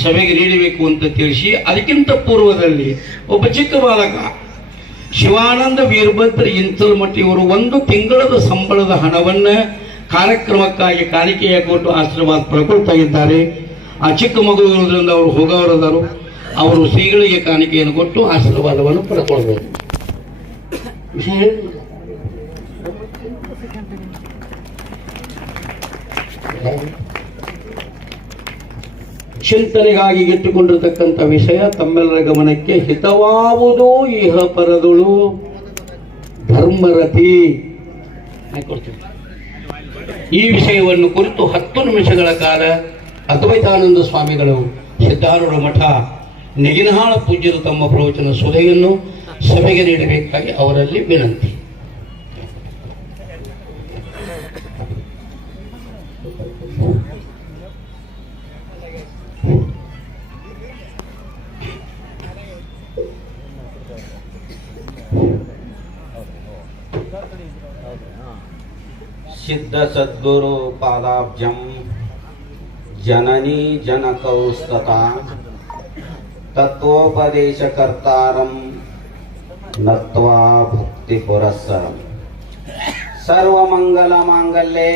ಸಭೆಗೆ ನೀಡಬೇಕು ಅಂತ ತಿಳಿಸಿ ಅದಕ್ಕಿಂತ ಪೂರ್ವದಲ್ಲಿ ಒಬ್ಬ ಚಿಕ್ಕ ಬಾಲಕ ಶಿವಾನಂದ ವೀರಭದ್ರ ಇಂಚಲಮಟ್ಟಿ ಇವರು ಒಂದು ತಿಂಗಳದ ಸಂಬಳದ ಹಣವನ್ನ ಕಾರ್ಯಕ್ರಮಕ್ಕಾಗಿ ಕಾಣಿಕೆಯ ಕೊಟ್ಟು ಆಶೀರ್ವಾದ ಪಡ್ಕೊಳ್ತಾ ಇದ್ದಾರೆ ಆ ಚಿಕ್ಕ ಮಗು ಇರೋದ್ರಿಂದ ಅವರು ಹೋಗೋರದರು ಅವರು ಶ್ರೀಗಳಿಗೆ ಕಾಣಿಕೆಯನ್ನು ಕೊಟ್ಟು ಆಶೀರ್ವಾದವನ್ನು ಪಡ್ಕೊಳ್ಬೇಕು. ಚಿಂತನೆಗಾಗಿ ಇಟ್ಟುಕೊಂಡಿರತಕ್ಕಂಥ ವಿಷಯ ತಮ್ಮೆಲ್ಲರ ಗಮನಕ್ಕೆ ಹಿತವಾವುದು ಇಹ ಪರದಳು. ಧರ್ಮರತಿ ಈ ವಿಷಯವನ್ನು ಕುರಿತು ಹತ್ತು ನಿಮಿಷಗಳ ಕಾಲ ಅದ್ವೈತಾನಂದ ಸ್ವಾಮಿಗಳು ಸಿದ್ಧಾರೂಢ ಮಠ ನೆಗಿನಹಾಳ ಪೂಜ್ಯರು ತಮ್ಮ ಪ್ರವಚನ ಸುಧೆಯನ್ನು ಸಭೆಗೆ ನೀಡಬೇಕಾಗಿ ಅವರಲ್ಲಿ ವಿನಂತಿ. सिद्धसद्गुरुपादाब्जं जननी जनकौस्तता तत्त्वोपदेशकर्तारं नत्वा भक्तिपुरस्सरम् सर्वमङ्गलमाङ्गल्ये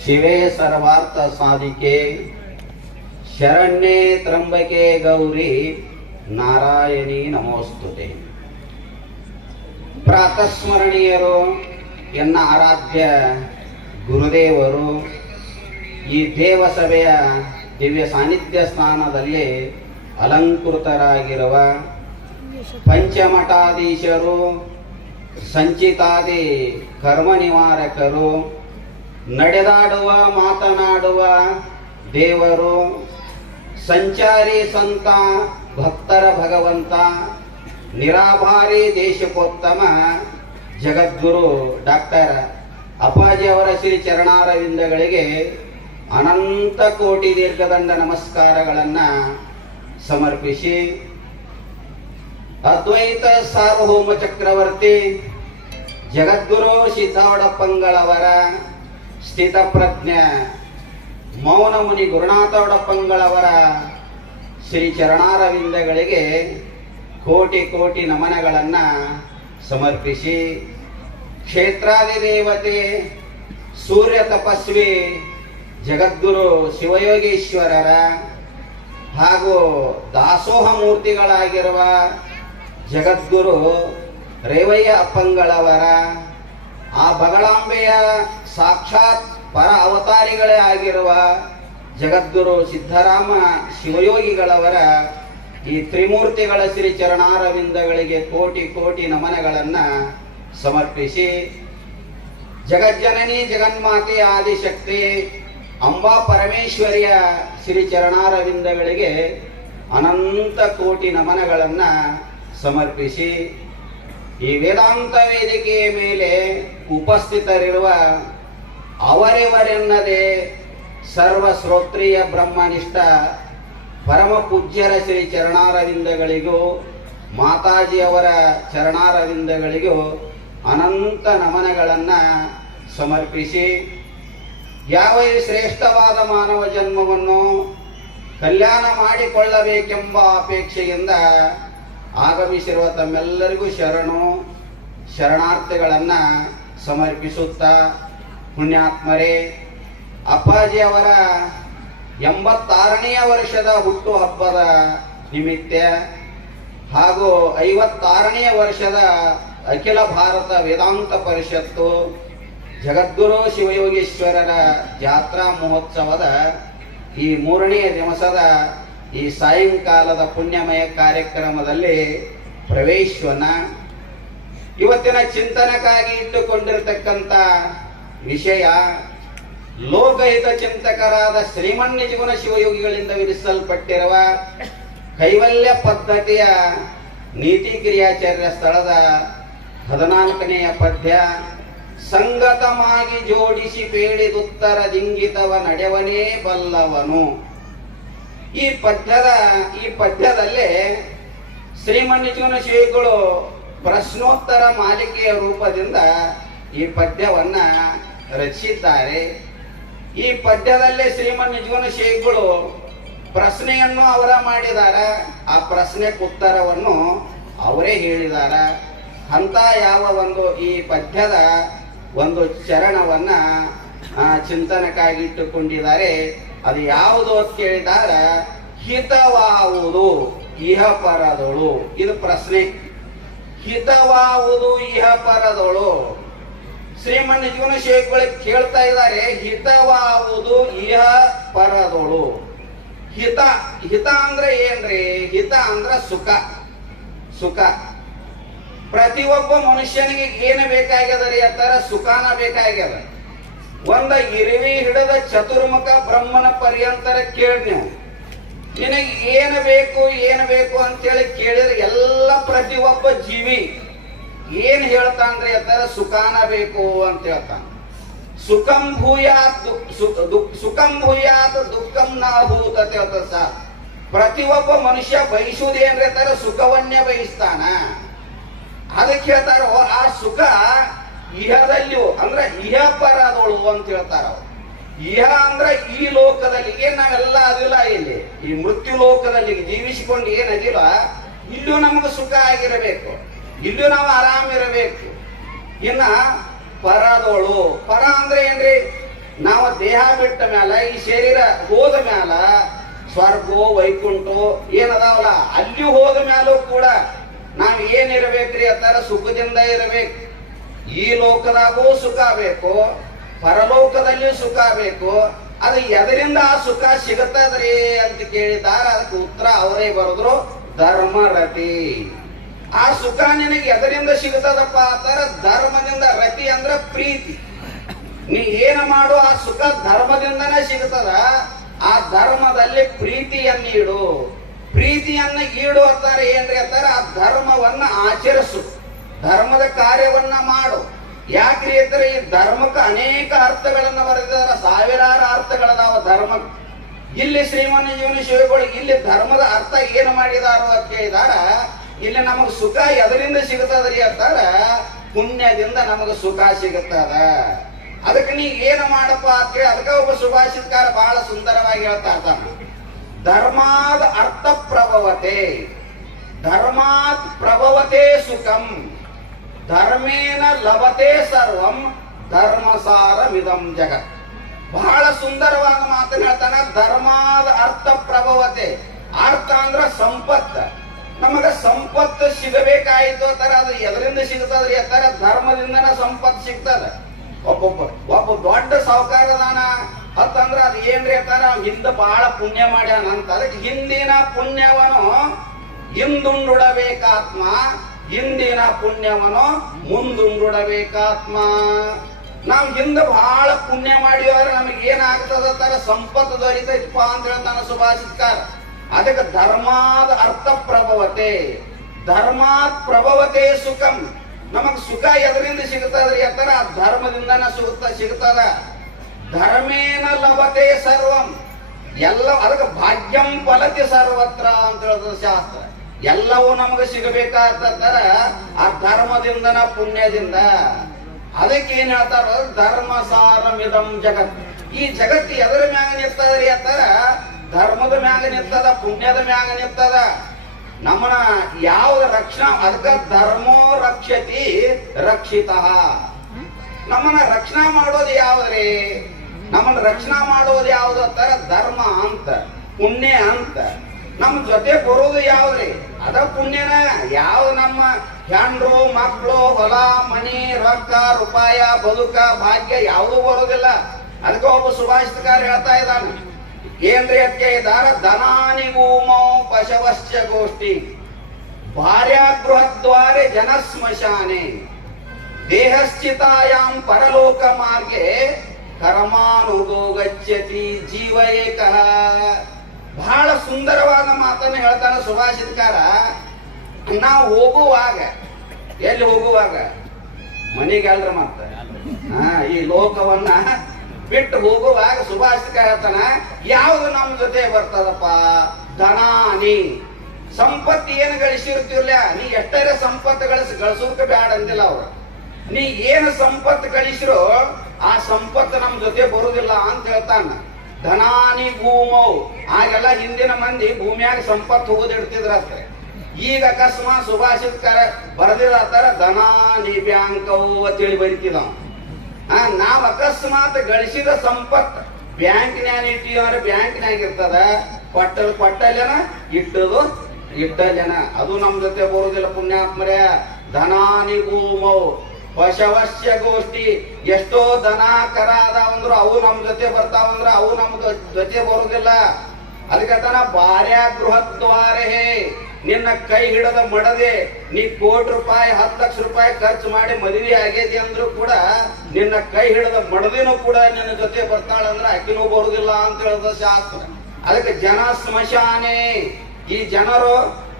शिवे सर्वार्थसाधिके शरण्ये त्र्यम्बके गौरी नारायणी नमोस्तुते प्रातस्मरणीयरो ಎನ್ನ ಆರಾಧ್ಯ ಗುರುದೇವರು, ಈ ದೇವಸಭೆಯ ದಿವ್ಯ ಸಾನ್ನಿಧ್ಯ ಸ್ಥಾನದಲ್ಲಿ ಅಲಂಕೃತರಾಗಿರುವ ಪಂಚಮಠಾಧೀಶರು, ಸಂಚಿತಾದಿ ಕರ್ಮ ನಿವಾರಕರು ನಡೆದಾಡುವ, ಮಾತನಾಡುವ ದೇವರು, ಸಂಚಾರಿ ಸಂತ, ಭಕ್ತರ ಭಗವಂತ, ನಿರಾಭಾರಿ ದೇಶಕೋತ್ತಮ ಜಗದ್ಗುರು ಡಾಕ್ಟರ್ ಅಪ್ಪಾಜಿ ಅವರ ಶ್ರೀ ಚರಣಾರವಿಂದಗಳಿಗೆ ಅನಂತ ಕೋಟಿ ದೀರ್ಘದಂಡ ನಮಸ್ಕಾರಗಳನ್ನು ಸಮರ್ಪಿಸಿ, ಅದ್ವೈತ ಸಾರ್ವಭೌಮ ಚಕ್ರವರ್ತಿ ಜಗದ್ಗುರು ಸಿದ್ಧಾವಡಪ್ಪಂಗಳವರ ಸ್ಥಿತಪ್ರಜ್ಞ ಮೌನ ಮುನಿ ಗುರುನಾಥವಡಪ್ಪಂಗಳವರ ಶ್ರೀ ಚರಣಾರವಿಂದಗಳಿಗೆ ಕೋಟಿ ಕೋಟಿ ನಮನಗಳನ್ನು ಸಮರ್ಪಿಸಿ ಕ್ಷೇತ್ರಾಧಿದೇವತೆ ಸೂರ್ಯ ತಪಸ್ವಿ ಜಗದ್ಗುರು ಶಿವಯೋಗೇಶ್ವರರ ಹಾಗೂ ದಾಸೋಹ ಮೂರ್ತಿಗಳಾಗಿರುವ ಜಗದ್ಗುರು ರೇವಯ್ಯ ಅಪ್ಪಂಗಳವರ, ಆ ಬಗಳಾಂಬೆಯ ಸಾಕ್ಷಾತ್ ಪರ ಅವತಾರಿಗಳೇ ಆಗಿರುವ ಜಗದ್ಗುರು ಸಿದ್ಧರಾಮ ಶಿವಯೋಗಿಗಳವರ ಈ ತ್ರಿಮೂರ್ತಿಗಳ ಶ್ರೀ ಚರಣಾರವಿಂದಗಳಿಗೆ ಕೋಟಿ ಕೋಟಿ ನಮನಗಳನ್ನ ಸಮರ್ಪಿಸಿ. ಜಗಜ್ಜನನಿ ಜಗನ್ಮಾತೆ ಆದಿಶಕ್ತಿ ಅಂಬಾ ಪರಮೇಶ್ವರಿಯ ಶ್ರೀ ಚರಣಾರವಿಂದಗಳಿಗೆ ಅನಂತ ಕೋಟಿ ನಮನಗಳನ್ನು ಸಮರ್ಪಿಸಿ. ಈ ವೇದಾಂತ ವೇದಿಕೆಯ ಮೇಲೆ ಉಪಸ್ಥಿತರಿರುವ ಅವರಿವರೆನ್ನದೆ ಸರ್ವ ಶ್ರೋತ್ರಿಯ ಬ್ರಹ್ಮನಿಷ್ಠ ಪರಮ ಪೂಜ್ಯರ ಶ್ರೀ ಚರಣಾರವಿಂದಗಳಿಗೂ ಮಾತಾಜಿಯವರ ಚರಣಾರವಿಂದಗಳಿಗೂ ಅನಂತ ನಮನಗಳನ್ನ ಸಮರ್ಪಿಸಿ, ಯಾವ ಶ್ರೇಷ್ಠವಾದ ಮಾನವ ಜನ್ಮವನ್ನು ಕಲ್ಯಾಣ ಮಾಡಿಕೊಳ್ಳಬೇಕೆಂಬ ಅಪೇಕ್ಷೆಯಿಂದ ಆಗಮಿಸಿರುವ ತಮ್ಮೆಲ್ಲರಿಗೂ ಶರಣು, ಶರಣಾರ್ಥಿಗಳನ್ನ ಸಮರ್ಪಿಸುತ್ತಾ, ಪುಣ್ಯಾತ್ಮರೇ, ಅಪ್ಪಾಜಿ ಅವರ ಎಂಬತ್ತಾರನೆಯ ವರ್ಷದ ಹುಟ್ಟು ಹಬ್ಬದ ನಿಮಿತ್ತ ಹಾಗೂ ಐವತ್ತಾರನೆಯ ವರ್ಷದ ಅಖಿಲ ಭಾರತ ವೇದಾಂತ ಪರಿಷತ್ತು ಜಗದ್ಗುರು ಶಿವಯೋಗೇಶ್ವರರ ಜಾತ್ರಾ ಮಹೋತ್ಸವದ ಈ ಮೂರನೇ ದಿವಸದ ಈ ಸಾಯಂಕಾಲದ ಪುಣ್ಯಮಯ ಕಾರ್ಯಕ್ರಮದಲ್ಲಿ ಪ್ರವೇಶವನ್ನ ಇವತ್ತಿನ ಚಿಂತನಕ್ಕಾಗಿ ಇಟ್ಟುಕೊಂಡಿರತಕ್ಕಂಥ ವಿಷಯ ಲೋಕಹಿತ ಚಿಂತಕರಾದ ಶ್ರೀಮನ್ಯ ಶಿವಯೋಗಿಗಳಿಂದ ವಿಧಿಸಲ್ಪಟ್ಟಿರುವ ಕೈವಲ್ಯ ಪದ್ಧತಿಯ ನೀತಿ ಕ್ರಿಯಾಚಾರ್ಯ ಸ್ಥಳದ ಹದಿನಾಲ್ಕನೆಯ ಪದ್ಯ ಸಂಗತವಾಗಿ ಜೋಡಿಸಿ ಪೇಳಿದುತ್ತರ ದಿಂಗಿತವ ನಡೆವನೇ ಬಲ್ಲವನು. ಈ ಪದ್ಯದ, ಈ ಪದ್ಯದಲ್ಲಿ ಶ್ರೀಮನ್ಯಜೀವನ ಶ್ರೀಗಳು ಪ್ರಶ್ನೋತ್ತರ ಮಾಲಿಕೆಯ ರೂಪದಿಂದ ಈ ಪದ್ಯವನ್ನ ರಚಿಸಿದ್ದಾರೆ. ಈ ಪದ್ಯದಲ್ಲಿ ಶ್ರೀಮನ್ಯಜೀವನ ಶ್ರೀಗಳು ಪ್ರಶ್ನೆಯನ್ನು ಅವರ ಮಾಡಿದಾರ. ಆ ಪ್ರಶ್ನೆಗೆ ಉತ್ತರವನ್ನು ಅವರೇ ಹೇಳಿದಾರ. ಅಂತ ಯಾವ ಒಂದು ಈ ಪದ್ಯದ ಒಂದು ಚರಣವನ್ನ ಚಿಂತನಕ್ಕಾಗಿ ಇಟ್ಟುಕೊಂಡಿದ್ದಾರೆ ಅದು ಯಾವುದು ಅಂತ ಕೇಳಿದಾರ, ಹಿತವಾವುದು ಇಹ ಇದು ಪ್ರಶ್ನೆ. ಹಿತವಾವುದು ಇಹ ಪರದೊಳು. ಶ್ರೀಮಣ್ಣ ಜೀವನ ಕೇಳ್ತಾ ಇದ್ದಾರೆ, ಹಿತವಾವುದು ಇಹ ಪರದೊಳು. ಹಿತ ಹಿತ ಅಂದ್ರೆ ಏನ್ರಿ? ಹಿತ ಅಂದ್ರ ಸುಖ. ಸುಖ. ಪ್ರತಿಯೊಬ್ಬ ಮನುಷ್ಯನಿಗೆ ಏನು ಬೇಕಾಗ್ಯದ ರೀ ಅಂತಾರ? ಸುಖಾನ ಬೇಕಾಗ್ಯದ. ಒಂದ ಇರುವಿ ಹಿಡದ ಚತುರ್ಮುಖ ಬ್ರಹ್ಮನ ಪರ್ಯಂತರ ಕೇಳಿ ನಿನಗೆ ಏನು ಬೇಕು ಏನು ಬೇಕು ಅಂತೇಳಿ ಕೇಳಿದ್ರೆ ಎಲ್ಲ ಪ್ರತಿಯೊಬ್ಬ ಜೀವಿ ಏನ್ ಹೇಳ್ತಾನ್ರಿ ಅಂತಾರ? ಸುಖಾನ ಬೇಕು ಅಂತ ಹೇಳ್ತಾನ. ಸುಖಂ ಭೂಯಾತ್ ಸುಖಂ ಭೂಯಾತ್ ದುಃಖಂ ನಾ ಭೂತ ಅಂತ ಹೇಳ್ತಾರ ಸರ್. ಪ್ರತಿಯೊಬ್ಬ ಮನುಷ್ಯ ಬಯಸುವುದು ಏನ್ರಿ ಅಂತಾರ? ಸುಖವನ್ನೇ ಬಯಸ್ತಾನ. ಅದಕ್ಕೆ ಹೇಳ್ತಾರ ಆ ಸುಖ ಇಹದಲ್ಲಿ ಅಂದ್ರೆ ಇಹ ಪರದೋಳು ಅಂತ ಹೇಳ್ತಾರ. ಇಹ ಅಂದ್ರೆ ಈ ಲೋಕದಲ್ಲಿ ಏನ್ ನಾವೆಲ್ಲ ಅದಿಲ್ಲ ಇಲ್ಲಿ. ಈ ಮೃತ್ಯು ಲೋಕದಲ್ಲಿ ಜೀವಿಸಿಕೊಂಡು ಏನ್ ಅದಿಲ್ಲ, ಇಲ್ಲೂ ನಮಗೆ ಸುಖ ಆಗಿರಬೇಕು, ಇಲ್ಲೂ ನಾವು ಆರಾಮಿರಬೇಕು ಇನ್ನ ಪರದೋಳು, ಪರ ಅಂದ್ರೆ ಏನ್ರಿ? ನಾವು ದೇಹ ಬಿಟ್ಟ ಮ್ಯಾಲ, ಈ ಶರೀರ ಹೋದ ಮ್ಯಾಲ, ಸ್ವರ್ಗೋ, ವೈಕುಂಠೋ, ಏನದಾವಲ್ಲ, ಅಲ್ಲಿ ಹೋದ ಮ್ಯಾಲೂ ಕೂಡ ನಾವ್ ಏನಿರಬೇಕ್ರಿ ಅಂತಾರ ಸುಖದಿಂದ ಇರಬೇಕು. ಈ ಲೋಕದಾಗೂ ಸುಖ ಬೇಕು ಪರಲೋಕದಲ್ಲಿ ಸುಖ ಬೇಕು. ಅದು ಎದರಿಂದ ಆ ಸುಖ ಸಿಗತ್ತದ್ರಿ ಅಂತ ಕೇಳಿದಾರ ಅದಕ್ಕೆ ಉತ್ತರ ಅವರೇ ಬರೆದ್ರು ಧರ್ಮರತಿ ಆ ಸುಖ ನಿನಗೆ ಎದರಿಂದ ಸಿಗುತ್ತದಪ್ಪ ಅಂತಾರ, ಧರ್ಮದಿಂದ ರತಿ ಅಂದ್ರ ಪ್ರೀತಿ. ನೀ ಏನ ಮಾಡು, ಆ ಸುಖ ಧರ್ಮದಿಂದನೇ ಸಿಗುತ್ತದ. ಆ ಧರ್ಮದಲ್ಲಿ ಪ್ರೀತಿಯನ್ನು ಇಡು ಪ್ರೀತಿಯನ್ನ ಈಡು ಅಂತಾರೆ ಏನ್ರಿ ಅಂತಾರೆ? ಆ ಧರ್ಮವನ್ನ ಆಚರಿಸು. ಧರ್ಮದ ಕಾರ್ಯವನ್ನ ಮಾಡು. ಯಾಕ್ರಿ ಅಂದ್ರೆ ಈ ಧರ್ಮಕ್ಕೆ ಅನೇಕ ಅರ್ಥಗಳನ್ನ ಬರೆದಿದ್ದಾರೆ. ಸಾವಿರಾರು ಅರ್ಥಗಳದಾವ ಧರ್ಮ ಇಲ್ಲಿ ಶ್ರೀಮನ್ನ ಜೀವನ ಶಿವಗಳು ಇಲ್ಲಿ ಧರ್ಮದ ಅರ್ಥ ಏನು ಮಾಡಿದಾರೋ ಅಂತ ಕೇಳಿದಾರ. ಇಲ್ಲಿ ನಮಗ್ ಸುಖ ಎದರಿಂದ ಸಿಗುತ್ತದ್ರಿ ಅಂತಾರ? ಪುಣ್ಯದಿಂದ ನಮಗ ಸುಖ ಸಿಗುತ್ತದ. ಅದಕ್ಕೆ ನೀ ಏನು ಮಾಡಪ್ಪ ಅಂತ ಅದಕ್ಕೆ ಒಬ್ಬ ಸುಭಾಷಿತಕಾರ ಬಹಳ ಸುಂದರವಾಗಿ ಹೇಳ್ತಾ ಇರ್ತಾನ. ಧರ್ಮಾದ ಅರ್ಥ ಪ್ರಭವತೆ. ಧರ್ಮಾತ್ ಪ್ರಭವತೆ ಸುಖಂ. ಧರ್ಮೇನ ಲಭತೆ ಸರ್ವಂ. ಧರ್ಮಸಾರಮಿದಂ ಜಗತ್. ಬಹಳ ಸುಂದರವಾದ ಮಾತನ್ನ ಹೇಳ್ತಾನೆ, ಧರ್ಮಾದ ಅರ್ಥ ಪ್ರಭವತೆ. ಅರ್ಥ ಅಂದ್ರ ಸಂಪತ್ತ. ನಮಗ ಸಂಪತ್ತು ಸಿಗಬೇಕಾಯ್ತು ಅಂತಾರ, ಅದು ಎದರಿಂದ ಸಿಗ್ತದ್ರಿ ಅಂತಾರ ಧರ್ಮದಿಂದನ ಸಂಪತ್ತು ಸಿಗ್ತದ. ಒಬ್ಬೊಬ್ಬ, ಒಬ್ಬ ದೊಡ್ಡ ಸಾಹುಕಾರದಾನ ಅಂತಂದ್ರ ಅದು ಏನ್ರಿ ಅಂತಾರ? ಹಿಂದ ಬಹಳ ಪುಣ್ಯ ಮಾಡ್ಯಾನ ಅಂತ. ಅದಕ್ಕೆ ಹಿಂದಿನ ಪುಣ್ಯವನು ಹಿಂದುಂಡುಡಬೇಕಾತ್ಮ. ಹಿಂದಿನ ಪುಣ್ಯವನು ಮುಂದುಂಡುಡಬೇಕಾತ್ಮ. ನಾವ್ ಹಿಂದೆ ಬಹಳ ಪುಣ್ಯ ಮಾಡಿದ್ರೆ ನಮಗೆ ಏನಾಗ್ತದ ತರ ಸಂಪತ್ತು ದೊರೀತೈತಪ್ಪ ಅಂತ ಹೇಳ್ತಾನ ಸುಭಾಷಿತ್ಕಾರ. ಅದಕ್ಕೆ ಧರ್ಮಾದ ಅರ್ಥ ಪ್ರಭವತೆ ಧರ್ಮಾತ್ ಪ್ರಭವತೆ ಸುಖಂ. ನಮಗ್ ಸುಖ ಎದರಿಂದ ಸಿಗುತ್ತದ್ರಿ ಅಂತಾರ? ಆ ಧರ್ಮದಿಂದನ ಸಿಗುತ್ತ ಸಿಗುತ್ತದ ಧರ್ಮೇನ ಲಭತೆ ಸರ್ವಂ. ಎಲ್ಲ ಅದಕ್ಕೆ ಭಾಗ್ಯಂ ಫಲತಿ ಸರ್ವತ್ರ ಅಂತ ಹೇಳ್ತದ ಶಾಸ್ತ್ರ. ಎಲ್ಲವೂ ನಮಗೆ ಸಿಗಬೇಕಾಗ್ತಾರ ಆ ಧರ್ಮದಿಂದನ ಪುಣ್ಯದಿಂದ. ಅದಕ್ಕೆ ಏನ್ ಹೇಳ್ತಾರ ಧರ್ಮ ಸಾರಮಿದಂ ಜಗತ್. ಈ ಜಗತ್ತು ಎದರ ಮ್ಯಾಗ ನಿಂತದ್ರಿ ಅಂತಾರ? ಧರ್ಮದ ಮ್ಯಾಗ ನಿಂತದ, ಪುಣ್ಯದ ಮ್ಯಾಗ ನಿಂತದ. ನಮ್ಮನ ಯಾವ ರಕ್ಷಣಾ, ಅದಕ್ಕ ಧರ್ಮೋ ರಕ್ಷತಿ ರಕ್ಷಿತ. ನಮ್ಮನ್ನ ರಕ್ಷಣಾ ಮಾಡೋದು ಯಾವ್ದ್ರಿ? ನಮ್ಮನ್ನ ರಕ್ಷಣಾ ಮಾಡೋದು ಯಾವ್ದು ಅಂತಾರ? ಧರ್ಮ ಅಂತ, ಪುಣ್ಯ ಅಂತ. ನಮ್ಮ ಜೊತೆ ಬರೋದು ಯಾವ್ದ್ರಿ? ಅದ ಪುಣ್ಯನ ಯಾವ ನಮ್ಮ ಹೆಂಡ್ರು ಮಕ್ಕಳು ಹೊಲ, ಮನಿ, ರೊಕ್ಕ, ರೂಪಾಯ, ಬದುಕ, ಭಾಗ್ಯ ಯಾವುದೂ ಬರೋದಿಲ್ಲ. ಅದಕ್ಕೆ ಒಬ್ಬ ಸುಭಾಷಿತಕಾರ ಹೇಳ್ತಾ ಇದ್ದಾನೆ. ಏನ್ರಿ ಅದಕ್ಕೆ ಇದಾರ ಧನಾನಿಗೂಮೋ ಪಶವಶ್ಚ ಗೋಷ್ಠಿ. ಭಾರ್ಯಾಗೃಹದ್ವಾರೆ ಜನ ಸ್ಮಶಾನೆ ದೇಹಶ್ಚಿತಾಯಾಮ್ ಪರಲೋಕ ಮಾರ್ಗೆ ಕರ್ಮಾನುಗೋ ಗಚ್ಚತಿ ಜೀವ ಏಕಃ ಬಹಳ ಸುಂದರವಾದ ಮಾತನ್ನು ಹೇಳ್ತಾನೆ ಸುಭಾಷಿತಕಾರ. ನಾವು ಹೋಗುವಾಗ, ಎಲ್ಲಿ ಹೋಗುವಾಗ? ಮನೆಗೆ ಅಲ್ರ ಮತ್ತ? ಹಾ, ಈ ಲೋಕವನ್ನ ಬಿಟ್ಟು ಹೋಗುವಾಗ ಸುಭಾಷಿತ ಹೇಳ್ತಾನ, ಯಾವುದು ನಮ್ಮ ಜೊತೆ ಬರ್ತದಪ್ಪ? ಧನಾನಿ. ಸಂಪತ್ತು ಏನು ಗಳಿಸಿರ್ತಿರ್ಲ ನೀ ಎಷ್ಟರ ಸಂಪತ್ತು ಗಳಿಸಿ ಗಳಿಸೋಕೆ ಬೇಡ ಅಂದಿಲ್ಲ ಅವ್ರು. ನೀ ಏನು ಸಂಪತ್ತು ಗಳಿಸಿರೋ ಆ ಸಂಪತ್ತು ನಮ್ಮ ಜೊತೆ ಬರುದಿಲ್ಲ ಅಂತ ಹೇಳ್ತಾನ. ಧನಾನಿ ಭೂಮೌ. ಆಗೆಲ್ಲ ಹಿಂದಿನ ಮಂದಿ ಭೂಮಿಯಾಗ ಸಂಪತ್ತು ಹೋಗೋದಿಡ್ತಿದ್ರಂತೆ ಈಗ ಅಕಸ್ಮಾತ್ ಸುಭಾಷಿತ್ ಕರ ಬರೆದಿರತ್ತಾರ, ಧನಾನಿ ಬ್ಯಾಂಕವು ಅಂತೇಳಿ ಬರಿತಿದ ನಾವ್ ಅಕಸ್ಮಾತ್ ಗಳಿಸಿದ ಸಂಪತ್ತು ಬ್ಯಾಂಕ್ನ್ಯಾಗ ಬ್ಯಾಂಕ್ ಬ್ಯಾಂಕ್ನ್ಯಾಗ ಇರ್ತದ ಪಟ್ಟಲ್ ಪಟ್ಟಲ್ಯನ ಇಟ್ಟದು ಇಟ್ಟ ಜನ ಅದು ನಮ್ ಜೊತೆ ಬರುದಿಲ್ಲ ಪುಣ್ಯಾತ್ಮರೇ. ಧನಾನಿ ಭೂಮೌ. ವಶವಶ್ಯ ಗೋಷ್ಠಿ, ಎಷ್ಟೋ ದನ ಕರ ಅದಾವಂದ್ರು ಅವು ನಮ್ ಜೊತೆ ಬರ್ತಾವಂದ್ರ ಅವು ನಮ್ ಜೊತೆ ಬರುದಿಲ್ಲ. ಅದಕ್ಕೆ ತನ ಬಾರ್ಯ ಹೇ, ನಿನ್ನ ಕೈ ಹಿಡದ ಮಡದೆ ನೀ ಕೋಟಿ ರೂಪಾಯಿ, ಹತ್ತು ಲಕ್ಷ ರೂಪಾಯಿ ಖರ್ಚು ಮಾಡಿ ಮದುವೆ ಆಗೈತಿ ಅಂದ್ರೂ ಕೂಡ ನಿನ್ನ ಕೈ ಹಿಡದ ಮಡದಿನೂ ಕೂಡ ನಿನ್ನ ಜೊತೆ ಬರ್ತಾಳಂದ್ರ ಅಕ್ಕಿನೂ ಬರುದಿಲ್ಲ ಅಂತ ಹೇಳದ ಶಾಸ್ತ್ರ. ಅದಕ್ಕೆ ಜನ ಸ್ಮಶಾನೆ. ಈ ಜನರು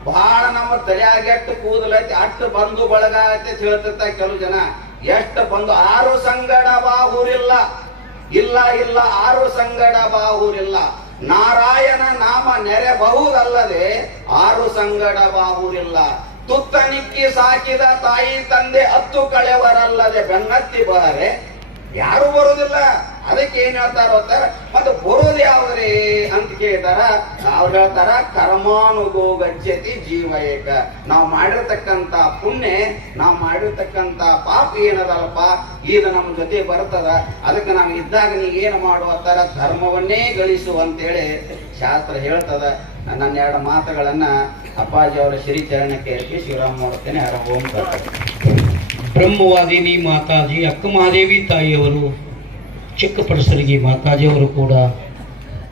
ಬಹಳ ನಮ್ಮ ತಲೆಯಾಗೆಟ್ಟು ಕೂದಲೈತಿ, ಅಷ್ಟು ಬಂದು ಬಳಗ ಐತಿ ಹೇಳ್ತಿರ್ತ ಕೆಲವು ಜನ. ಎಷ್ಟು ಬಂದು ಆರು ಸಂಗಡ ಬಾಹುರಿಲ್ಲ. ಇಲ್ಲ ಇಲ್ಲ, ಆರು ಸಂಗಡ ಬಾಹುರಿಲ್ಲ. ನಾರಾಯಣ ನಾಮ ನೆರೆಬಹುದಲ್ಲದೆ ಆರು ಸಂಗಡ ಬಾಹುರಿಲ್ಲ. ತುತ್ತನಿಕ್ಕಿ ಸಾಕಿದ ತಾಯಿ ತಂದೆ ಹತ್ತು ಕಳೆವರಲ್ಲದೆ ಬೆನ್ನತ್ತಿ ಬಾರೆ, ಯಾರು ಬರುದಿಲ್ಲ ಅದಕ್ಕೆ ಏನ್ ಹೇಳ್ತಾರೋ ಅಂತಾರ ಮತ್ತೆ ಬರೋದು ಯಾವ್ರಿ ಅಂತ ಕೇಳ್ತಾರ. ಅವ್ರು ಹೇಳ್ತಾರ ಕರ್ಮಾನುಗೋ ಗಚ್ಚತಿ ಜೀವ ಏಕ. ನಾವು ಮಾಡಿರ್ತಕ್ಕಂತ ಪುಣ್ಯ, ನಾವು ಮಾಡಿರ್ತಕ್ಕಂತ ಪಾಪ ಏನದಲ್ಲಪ್ಪ ಈಗ ನಮ್ಮ ಜೊತೆ ಬರ್ತದ. ಅದಕ್ಕೆ ನಾವು ಇದ್ದಾಗ ನೀ ಏನು ಮಾಡು ಅಂತಾರ, ಧರ್ಮವನ್ನೇ ಗಳಿಸು ಅಂತೇಳಿ ಶಾಸ್ತ್ರ ಹೇಳ್ತದ. ನನ್ನ ಎರಡು ಮಾತುಗಳನ್ನ ಅಪ್ಪಾಜಿ ಅವರ ಶ್ರೀಚರಣಕ್ಕೆ ಕೇಳಿ ಶಿವರಾಮ್ ಓಂ ತತ್ಸತ್. ಬ್ರಹ್ಮವಾದಿನಿ ಮಾತಾಜಿ ಅಕ್ಕ ಮಹಾದೇವಿ ತಾಯಿಯವರು. ಚಿಕ್ಕ ಪರಿಸರಿಗೆ ಮಾತಾಜಿಯವರು ಕೂಡ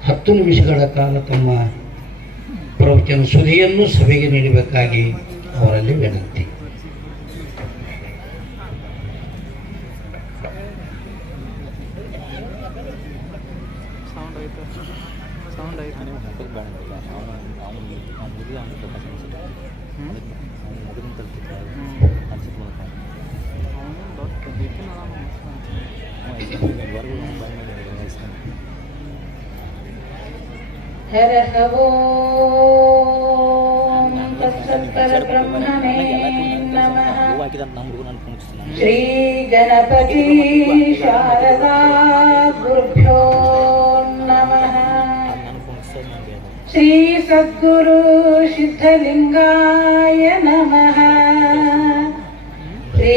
ಹತ್ತು ನಿಮಿಷಗಳ ಕಾಲ ತಮ್ಮ ಪ್ರವಚನ ಸುಧಿಯನ್ನು ಸಭೆಗೆ ನೀಡಬೇಕಾಗಿ ಅವರಲ್ಲಿ ವಿನಂತಿ. హరహ శ్రీ గణపతి శారదా గురుభ్యో నమ శ్రీ సద్గురు సిద్ధలింగాయ నమ శ్రీ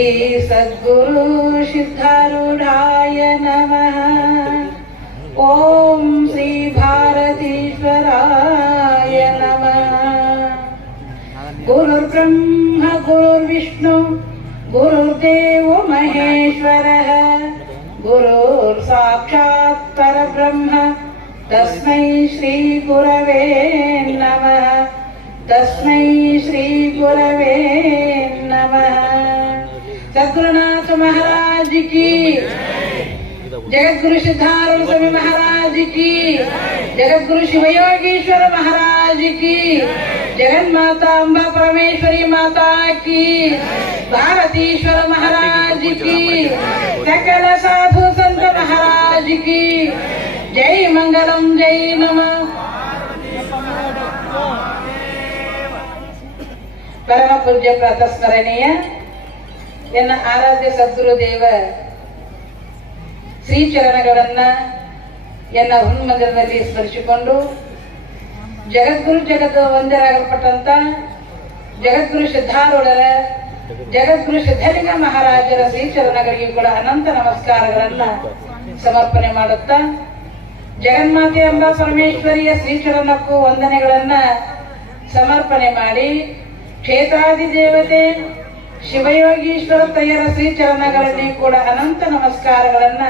సద్గురు సిద్ధారుడాయ నమ ఓం गुरुर्ब्रह्म गुरुर्विष्णु गुरुर्देव परब्रह्म। तस्मै श्रीगुरवे नमः। तस्मै श्रीगुरवे नमः। सद्गुरुनाथ महाराज की जगद्गुरु सिद्धारूढ़ स्वामी महाराज की जगद्गुरु शिवयोगीश्वर महाराज की జగన్మాత అంబ పరమేశ్వరి మాతాకి భారతీశ్వర మహారాజుకి సకల సాధు సంత మహారాజుకి జై మంగళం జై నమ పరమ పూజ్య ప్రాతస్మరణీయ ನಿನ್ನ ಆರಾಧ್ಯ ಸದ್ಗುರು ದೇವ ಶ್ರೀಚರಣಗಳನ್ನ ಎನ್ನ ಹುಣ್ಮಗದಲ್ಲಿ ಸ್ಮರಿಸಿಕೊಂಡು ಜಗದ್ಗುರು ಜಗದ್ ಒಂದರಾಗಲ್ಪಟ್ಟಂತ ಜಗದ್ಗುರು ಸಿದ್ಧಾರೂಢರ, ಜಗದ್ಗುರು ಸಿದ್ಧಲಿಂಗ ಮಹಾರಾಜರ ಶ್ರೀಚರಣಗಳಿಗೆ ಕೂಡ ಅನಂತ ನಮಸ್ಕಾರಗಳನ್ನ ಸಮರ್ಪಣೆ ಮಾಡುತ್ತಾ, ಜಗನ್ಮಾತೆ ಎಂಬ ಪರಮೇಶ್ವರಿಯ ಶ್ರೀಚರಣಕ್ಕೂ ವಂದನೆಗಳನ್ನ ಸಮರ್ಪಣೆ ಮಾಡಿ, ಕ್ಷೇತ್ರಾದಿ ದೇವತೆ ಶಿವಯೋಗೀಶ್ವರ ತಯ್ಯರ ಶ್ರೀಚರಣಗಳಲ್ಲಿ ಕೂಡ ಅನಂತ ನಮಸ್ಕಾರಗಳನ್ನ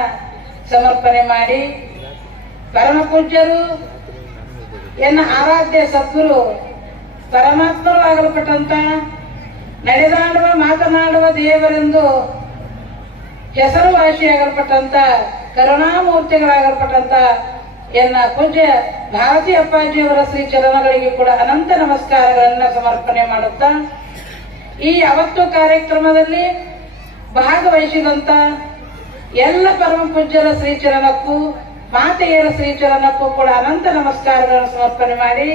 ಸಮರ್ಪಣೆ ಮಾಡಿ ಪರಮ ಪೂಜ್ಯರು ಎನ್ನ ಆರಾಧ್ಯ ಸದ್ಗುರು ಪರಮಾತ್ಮರು ಆಗಲ್ಪಟ್ಟಂತ ನಡೆದಾಡುವ, ಮಾತನಾಡುವ ದೇವರೆಂದು ಹೆಸರುವಾಸಿಯಾಗಲ್ಪಟ್ಟಂತ, ಕರುಣಾಮೂರ್ತಿಗಳಾಗಲ್ಪಟ್ಟಂತ ಎನ್ನ ಪೂಜ್ಯ ಭಾರತಿ ಅಪ್ಪಾಜಿಯವರ ಶ್ರೀ ಚರಣಗಳಿಗೆ ಕೂಡ ಅನಂತ ನಮಸ್ಕಾರಗಳನ್ನ ಸಮರ್ಪಣೆ ಮಾಡುತ್ತಾ, ಈ ಅವತ್ತು ಕಾರ್ಯಕ್ರಮದಲ್ಲಿ ಭಾಗವಹಿಸಿದಂತ ಎಲ್ಲ ಪರಮ ಪೂಜ್ಯರ ಶ್ರೀಚರಣಕ್ಕೂ ಮಾತೆಯರ ಶ್ರೀಚರಣಕ್ಕೂ ಕೂಡ ಅನಂತ ನಮಸ್ಕಾರಗಳನ್ನು ಸಮರ್ಪಣೆ ಮಾಡಿ,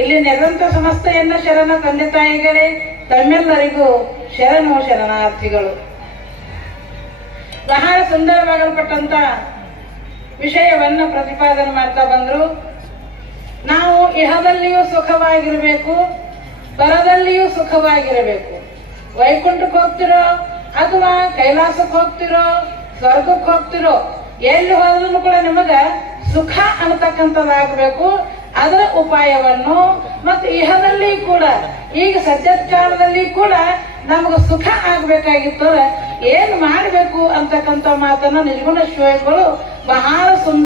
ಇಲ್ಲಿ ನೆರೆದಂತ ಸಮಸ್ತೆಯನ್ನ ಶರಣ ತಂದೆ ತಾಯಿಗಳೇ, ತಮ್ಮೆಲ್ಲರಿಗೂ ಶರಣು ಶರಣಾರ್ಥಿಗಳು. ಬಹಳ ಸುಂದರವಾಗಲ್ಪಟ್ಟಂತ ವಿಷಯವನ್ನ ಪ್ರತಿಪಾದನೆ ಮಾಡ್ತಾ ಬಂದ್ರು. ನಾವು ಇಹದಲ್ಲಿಯೂ ಸುಖವಾಗಿರಬೇಕು ಪರದಲ್ಲಿಯೂ ಸುಖವಾಗಿರಬೇಕು. ವೈಕುಂಠಕ್ಕೆ ಹೋಗ್ತಿರೋ ಅಥವಾ ಕೈಲಾಸಕ್ಕೆ ಹೋಗ್ತಿರೋ, ಸ್ವರ್ಗಕ್ಕೆ ಹೋಗ್ತಿರೋ ಎಲ್ಲಿ ಹೋದ್ರೂ ಕೂಡ ನಿಮಗ ಸುಖ ಅನ್ನತಕ್ಕಂಥದ್ದಾಗಬೇಕು ಅದರ ಉಪಾಯವನ್ನು ಮತ್ತು ಇಹದಲ್ಲಿ ಕೂಡ, ಈಗ ಸದ್ಯದ ಕಾಲದಲ್ಲಿ ಕೂಡ ನಮಗ ಸುಖ ಆಗ್ಬೇಕಾಗಿತ್ತು ಏನ್ ಮಾಡಬೇಕು ಅಂತಕ್ಕಂಥ ಮಾತನ್ನ ನಿರ್ಗುಣ ಶಿವಗಳು ಬಹಳ ಸುಂದರ